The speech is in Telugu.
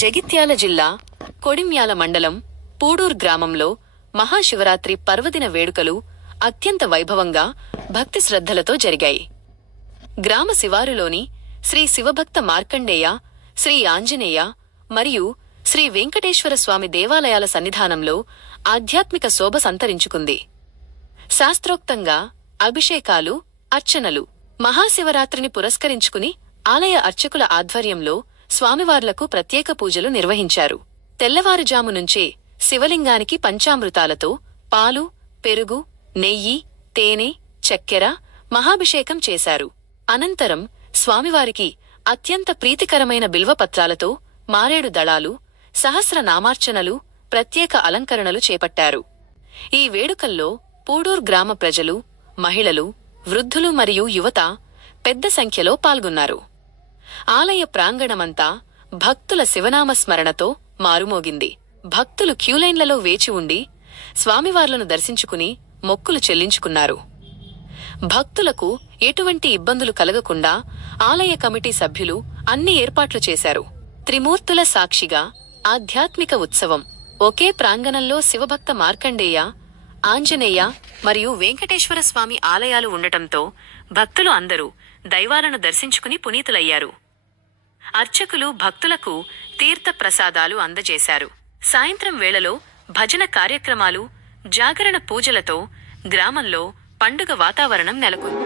జగిత్యాల జిల్లా కొడిమ్యాల మండలం పూడూర్ గ్రామంలో మహాశివరాత్రి పర్వదిన వేడుకలు అత్యంత వైభవంగా భక్తి శ్రద్ధలతో జరిగాయి. గ్రామ శివారులోని శ్రీ శివభక్త మార్కండేయ, శ్రీ ఆంజనేయ మరియు శ్రీ వెంకటేశ్వర స్వామి దేవాలయాల సన్నిధానంలో ఆధ్యాత్మిక శోభ సంతరించుకుంది. శాస్త్రోక్తంగా అభిషేకాలు, అర్చనలు. మహాశివరాత్రిని పురస్కరించుకుని ఆలయ అర్చకుల ఆధ్వర్యంలో స్వామివార్లకు ప్రత్యేక పూజలు నిర్వహించారు. తెల్లవారుజాము నుంచే శివలింగానికి పంచామృతాలతో పాలు, పెరుగు, నెయ్యి, తేనె, చక్కెర, మహాభిషేకం చేశారు. అనంతరం స్వామివారికి అత్యంత ప్రీతికరమైన బిల్వపత్రాలతో మారేడు దళాలు, సహస్రనామార్చనలు, ప్రత్యేక అలంకరణలు చేపట్టారు. ఈ వేడుకల్లో పూడూర్ గ్రామ ప్రజలు, మహిళలు, వృద్ధులు మరియు యువత పెద్ద సంఖ్యలో పాల్గొన్నారు. ఆలయ ప్రాంగణమంతా భక్తుల శివనామస్మరణతో మారుమోగింది. భక్తులు క్యూలైన్లలో వేచి ఉండి స్వామివార్లను దర్శించుకుని మొక్కులు చెల్లించుకున్నారు. భక్తులకు ఎటువంటి ఇబ్బందులు కలగకుండా ఆలయ కమిటీ సభ్యులు అన్ని ఏర్పాట్లు చేశారు. త్రిమూర్తుల సాక్షిగా ఆధ్యాత్మిక ఉత్సవం. ఒకే ప్రాంగణంలో శివభక్త మార్కండేయ, ఆంజనేయ మరియు వెంకటేశ్వర స్వామి ఆలయాలు ఉండటంతో భక్తులు అందరూ దైవాలను దర్శించుకుని పునీతులయ్యారు. అర్చకులు భక్తులకు తీర్థ ప్రసాదాలు అందజేశారు. సాయంత్రం వేళలో భజన కార్యక్రమాలు, జాగరణ పూజలతో గ్రామంలో పండుగ వాతావరణం నెలకొంది.